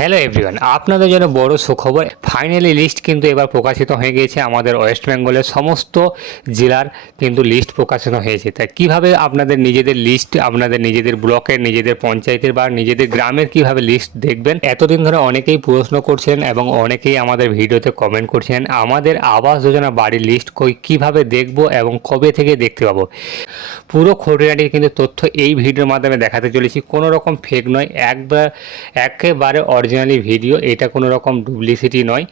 Hello everyone আপনাদের জন্য বড় সুখবর ফাইনালি লিস্ট কিন্তু এবার প্রকাশিত হয়ে গিয়েছে আমাদের ওয়েস্ট বেঙ্গলের সমস্ত জেলার কিন্তু লিস্ট প্রকাশিত হয়েছে। তাই কীভাবে আপনাদের নিজেদের লিস্ট আপনাদের নিজেদের ব্লকের, নিজেদের পঞ্চায়েতের বা নিজেদের গ্রামের কীভাবে লিস্ট দেখবেন? এতদিন ধরে অনেকেই প্রশ্ন করছেন এবং অনেকেই আমাদের ভিডিওতে কমেন্ট করছেন, আমাদের আবাস যোজনা বাড়ির লিস্ট কই, কীভাবে দেখব এবং কবে থেকে দেখতে পাবো? পুরো খুঁটিনাটির কিন্তু তথ্য এই ভিডিওর মাধ্যমে দেখাতে চলেছি। কোনো রকম ফেক নয়, একবার, একেবারে অরিজিনালি ভিডিও এটা কোনো রকম ডুপ্লিসিটি নয়।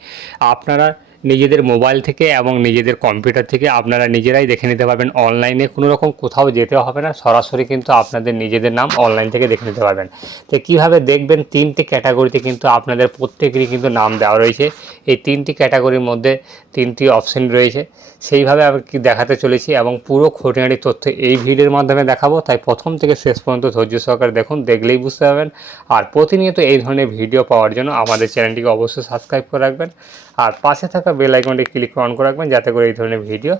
আপনারা নিজেদের মোবাইল থেকে এবং নিজেদের কম্পিউটার থেকে আপনারা নিজেরাই দেখে নিতে পারবেন। অনলাইনে কোনো রকম কোথাও যেতে হবে না। সরাসরি কিন্তু আপনাদের নিজেদের নাম অনলাইন থেকে দেখে নিতে পারবেন। তো কীভাবে দেখবেন? তিনটি ক্যাটাগরিতে কিন্তু আপনাদের প্রত্যেকেরই কিন্তু নাম দেওয়া রয়েছে। এই তিনটি ক্যাটাগরির মধ্যে তিনটি অপশন রয়েছে। সেইভাবে আমি কি দেখাতে চলেছি এবং পুরো খুঁটিনাটি তথ্য এই ভিডিওর মাধ্যমে দেখাবো। তাই প্রথম থেকে শেষ পর্যন্ত ধৈর্য সহকারে দেখুন, দেখলেই বুঝতে পারবেন। আর প্রতিনিয়ত এই ধরনের ভিডিও পাওয়ার জন্য আমাদের চ্যানেলটিকে অবশ্যই সাবস্ক্রাইব করে রাখবেন। আর পাশে থাকা বেল আইকনটি ক্লিক অন করে রাখবেন, যাতে করে এই ধরনের ভিডিও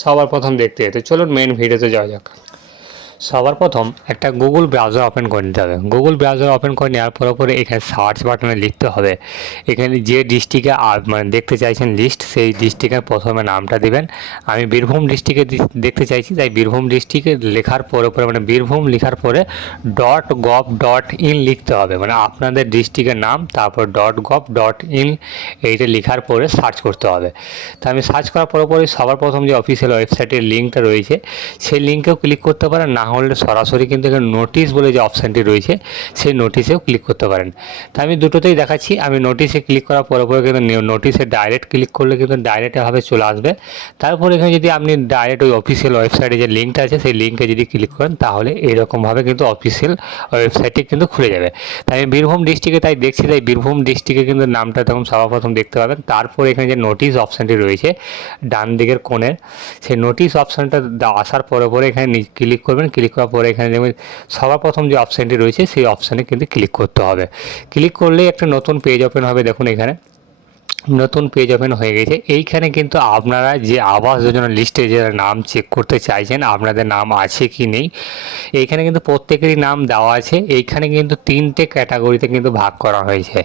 সবার প্রথম দেখতে যেতে চলুন মেন ভিডিওতে যাওয়া যাক। সবার প্রথম একটা গুগল ব্রাউজার ওপেন করে নিতে হবে। গুগল ব্রাউজার ওপেন করে নেওয়ার পরে পরে এখানে সার্চ বাটনে লিখতে হবে। এখানে যে ডিস্ট্রিক্টে মানে দেখতে চাইছেন লিস্ট সেই ডিস্ট্রিক্টের প্রথমে নামটা দিবেন। আমি বীরভূম ডিস্ট্রিক্টে দেখতে চাইছি, তাই বীরভূম ডিস্ট্রিক্টে লেখার পরে পরে মানে বীরভূম লেখার পরে ডট গভ ডট ইন লিখতে হবে। মানে আপনাদের ডিস্ট্রিক্টের নাম, তারপর ডট গভ ডট ইন এইটা লেখার পরে সার্চ করতে হবে। তা আমি সার্চ করার পরে পরে সবার প্রথম যে অফিসিয়াল ওয়েবসাইটের লিঙ্কটা রয়েছে, সেই লিঙ্কেও ক্লিক করতে পারেন। না হলে সরাসরি কিন্তু এখানে নোটিশ বলে যে অপশানটি রয়েছে, সেই নোটিশেও ক্লিক করতে পারেন। তা আমি দুটোতেই দেখাচ্ছি। আমি নোটিশে ক্লিক করার পরে পরে কিন্তু নোটিশে ডাইরেক্ট ক্লিক করলে কিন্তু ডাইরেক্টভাবে চলে আসবে। তারপর এখানে যদি আপনি ডাইরেক্ট ওই অফিসিয়াল ওয়েবসাইটে যে লিঙ্কটা আছে, সেই লিঙ্কে যদি ক্লিক করেন, তাহলে এরকমভাবে কিন্তু অফিসিয়াল ওয়েবসাইটটি কিন্তু খুলে যাবে। তাই আমি বীরভূম ডিস্ট্রিক্টে তাই দেখছি, তাই বীরভূম ডিস্ট্রিক্টে কিন্তু নামটা তখন সর্বপ্রথম দেখতে পাবেন। তারপর এখানে যে নোটিশ অপশানটি রয়েছে ডান দিকের কোণের সেই নোটিশ অপশানটা আসার পরে পরে এখানে ক্লিক করবেন। ক্লিক করার পরে এখানে দেখবেন সবার প্রথম যে অপশানটি রয়েছে, সেই অপশানে কিন্তু ক্লিক করতে হবে। ক্লিক করলেই একটা নতুন পেজ ওপেন হবে দেখুন এখানে। নতুন পেজ ওপেন হয়ে গেছে। এইখানে কিন্তু আপনারা যে আবাস যোজনা লিস্টে যে নাম চেক করতে চাইছেন, আপনাদের নাম আছে কি নেই, এইখানে কিন্তু প্রত্যেকেরই নাম দেওয়া আছে। এইখানে কিন্তু তিনটে ক্যাটাগরিতে কিন্তু ভাগ করা হয়েছে।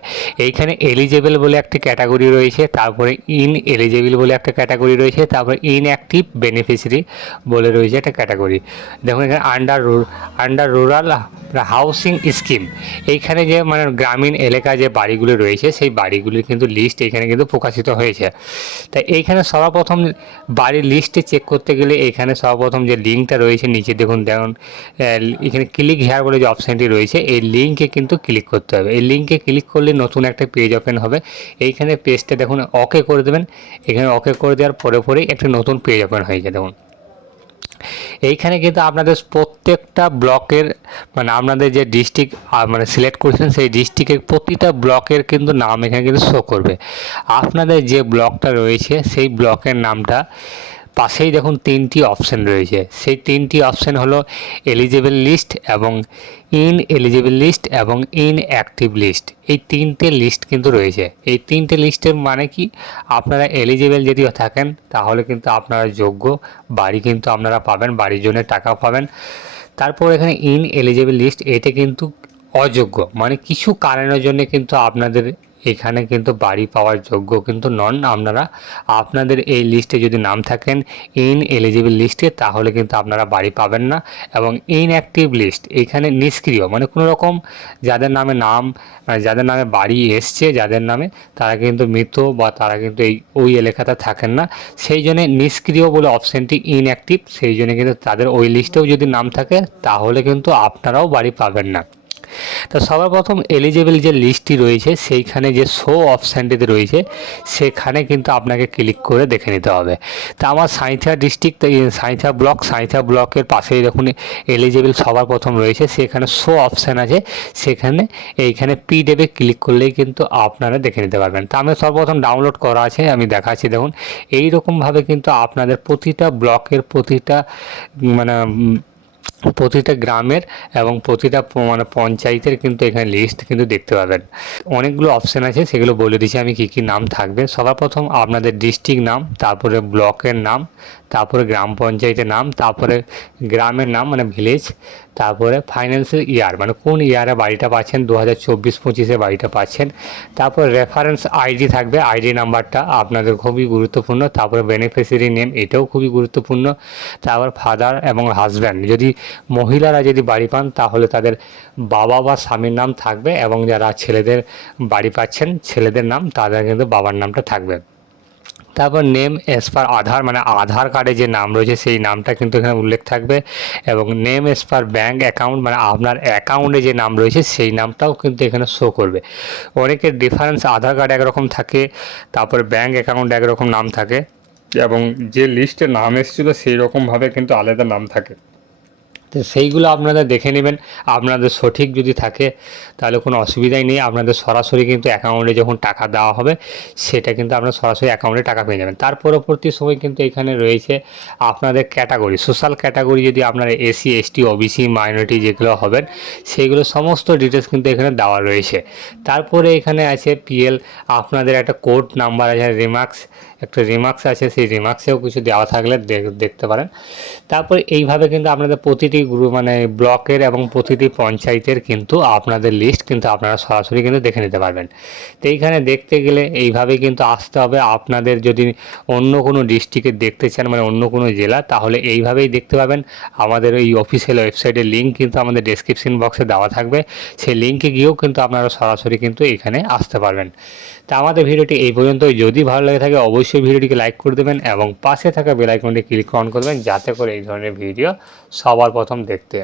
এইখানে এলিজেবল বলে একটা ক্যাটাগরি রয়েছে, তারপরে ইন এলিজেবল বলে একটা ক্যাটাগরি রয়েছে, তারপরে ইনঅ্যাক্টিভ বেনিফিশিয়ারি বলে রয়েছে একটা ক্যাটাগরি দেখুন এখানে under under rural housing scheme এইখানে যে মানে গ্রামীণ এলাকা যে বাড়িগুলো রয়েছে, সেই বাড়িগুলির কিন্তু লিস্ট এখানে কিন্তু প্রকাশিত হয়েছে। তাই এইখানে সর্বপ্রথম বাড়ির লিস্টে চেক করতে গেলে এখানে সর্বপ্রথম যে লিঙ্কটা রয়েছে, নিচে দেখুন দেখুন এখানে ক্লিক হেয়ার বলে যে অপশানটি রয়েছে, এই লিঙ্কে কিন্তু ক্লিক করতে হবে। এই লিঙ্কে ক্লিক করলে নতুন একটা পেজ ওপেন হবে। এইখানে পেজটা দেখুন ওকে করে দেবেন। এখানে ওকে করে দেওয়ার পরে পরেই একটা নতুন পেজ ওপেন হয়ে যায়, দেখুন। এইখানে কিন্তু আপনাদের প্রত্যেকটা ব্লকের মানে আপনাদের যে ডিস্ট্রিক্ট মানে সিলেক্ট করেছেন সেই ডিস্ট্রিক্টের প্রতিটা ব্লকের কিন্তু নাম এখানে কিন্তু শো করবে। আপনাদের যে ব্লকটা রয়েছে, সেই ব্লকের নামটা পাশেই দেখুন তিনটি অপশান রয়েছে। সেই তিনটি অপশান হলো এলিজেবল লিস্ট এবং ইন এলিজেবল লিস্ট এবং ইন অ্যাক্টিভ লিস্ট এই তিনটে লিস্ট কিন্তু রয়েছে। এই তিনটে লিস্টের মানে কি? আপনারা এলিজেবল যদি থাকেন, তাহলে কিন্তু আপনারা যোগ্য। বাড়ি কিন্তু আপনারা পাবেন, বাড়ির জন্য টাকা পাবেন। তারপর এখানে ইন এলিজেবল লিস্ট এটা কিন্তু অযোগ্য। মানে কিছু কারণের জন্য কিন্তু আপনাদের এখানে কিন্তু বাড়ি পাওয়ার যোগ্য কিন্তু নন। আপনারা, আপনাদের এই লিস্টে যদি নাম থাকেন ইন এলিজিবল লিস্টে তাহলে কিন্তু আপনারা বাড়ি পাবেন না। এবং ইনঅ্যাক্টিভ লিস্ট এখানে নিষ্ক্রিয় মানে কোনো রকম যাদের নামে নাম মানে যাদের নামে বাড়ি এসছে, যাদের নামে, তারা কিন্তু মৃত বা তারা কিন্তু এই, ওই এলাকাতে থাকেন না। সেই জন্যে নিষ্ক্রিয় বলে অপশানটি ইনঅ্যাক্টিভ সেই জন্য কিন্তু তাদের ওই লিস্টেও যদি নাম থাকে, তাহলে কিন্তু আপনারাও বাড়ি পাবেন না। তো সবার প্রথম এলিজেবল যে লিস্টটি রয়েছে, সেইখানে যে শো অপশানটিতে রয়েছে, সেখানে কিন্তু আপনাকে ক্লিক করে দেখে নিতে হবে। তা আমার সাঁইথিয়া ডিস্ট্রিক্ট সাঁইথিয়া ব্লক সাঁইথিয়া ব্লকের পাশেই দেখুন এলিজেবল সবার প্রথম রয়েছে, সেখানে শো অপশান আছে, সেখানে এইখানে পিডিএফে ক্লিক করলেই কিন্তু আপনারা দেখে নিতে পারবেন। তা আমি সর্বপ্রথম ডাউনলোড করা আছে, আমি দেখাচ্ছি, দেখুন। এই রকমভাবে কিন্তু আপনাদের প্রতিটা ব্লকের প্রতিটা মানে প্রতিটা গ্রামের এবং প্রতিটা মানে পঞ্চায়েতের কিন্তু এখানে লিস্ট কিন্তু দেখতে পাবেন। অনেকগুলো অপশান আছে, সেগুলো বলে দিচ্ছি আমি কী কী নাম থাকবে। সবার প্রথম আপনাদের ডিস্ট্রিক্ট নাম, তারপরে ব্লকের নাম, তারপরে গ্রাম পঞ্চায়েতের নাম, তারপরে গ্রামের নাম মানে ভিলেজ তারপরে ফাইন্যান্সিয়াল ইয়ার মানে কোন ইয়ারে বাড়িটা পাচ্ছেন? দু হাজার চব্বিশ পঁচিশে বাড়িটা পাচ্ছেন। তারপর রেফারেন্স আইডি থাকবে। আইডি নাম্বারটা আপনাদের খুবই গুরুত্বপূর্ণ। তারপরে বেনিফিশিয়ারি নেম এটাও খুবই গুরুত্বপূর্ণ। তারপর ফাদার এবং হাজব্যান্ড যদি মহিলারা যদি বাড়ি পান, তাহলে তাদের বাবা বা স্বামীর নাম থাকবে এবং যারা ছেলেদের বাড়ি পাচ্ছেন, ছেলেদের নাম, তাদের কিন্তু বাবার নামটা থাকবে। তারপর নেম এস পার আধার মানে আধার কার্ডে যে নাম রয়েছে, সেই নামটা কিন্তু এখানে উল্লেখ থাকবে। এবং name as per bank account মানে আপনার অ্যাকাউন্টে যে নাম রয়েছে, সেই নামটাও কিন্তু এখানে শো করবে। অনেকের ডিফারেন্স আধার কার্ড একরকম থাকে, তারপর ব্যাঙ্ক অ্যাকাউন্ট একরকম নাম থাকে, এবং যে লিস্টে নাম এসেছিল সেই রকমভাবে কিন্তু আলাদা নাম থাকে। তো সেইগুলো আপনারা দেখে নেবেন। আপনাদের সঠিক যদি থাকে, তাহলে কোনো অসুবিধাই নেই। আপনাদের সরাসরি কিন্তু অ্যাকাউন্টে যখন টাকা দেওয়া হবে, সেটা কিন্তু আপনার সরাসরি অ্যাকাউন্টে টাকা পেয়ে যাবেন। তার পরবর্তী সময় কিন্তু এখানে রয়েছে আপনাদের ক্যাটাগরি। সোশ্যাল ক্যাটাগরি যদি আপনারা এসসি এসটি, ওবিসি, মাইনরিটি যেগুলো হবেন সেইগুলো সমস্ত ডিটেলস কিন্তু এখানে দেওয়া রয়েছে। তারপরে এখানে আছে পিএল। আপনাদের একটা কোড নাম্বার আছে রিমার্কস একটা রিমার্কস আছে, সেই রিমার্কসেও কিছু দেওয়া থাকলে দেখ- দেখতে পারেন। তারপর এইভাবে কিন্তু আপনাদের প্রতিটি মানে ব্লকের এবং প্রতিটি পঞ্চায়েতের কিন্তু আপনাদের লিস্ট কিন্তু আপনারা সরাসরি কিন্তু দেখে নিতে পারবেন। তো এইখানে দেখতে গেলে এইভাবে কিন্তু আসতে হবে। আপনাদের যদি অন্য কোনো ডিস্ট্রিক্টে দেখতে চান মানে অন্য কোনো জেলা, তাহলে এইভাবেই দেখতে পাবেন। আমাদের এই অফিসিয়াল ওয়েবসাইটের লিঙ্ক কিন্তু আমাদের ডেসক্রিপশন বক্সে দেওয়া থাকবে। সেই লিঙ্কে গিয়েও কিন্তু আপনারা সরাসরি কিন্তু এখানে আসতে পারবেন। তা আমাদের ভিডিওটি এই পর্যন্তই। যদি ভালো লেগে থাকে, অবশ্যই ভিডিওটিকে লাইক করে দেবেন এবং পাশে থাকা বেল আইকনটি ক্লিক অন করবেন, যাতে করে এই ধরনের ভিডিও সবার প্রথম দেখতে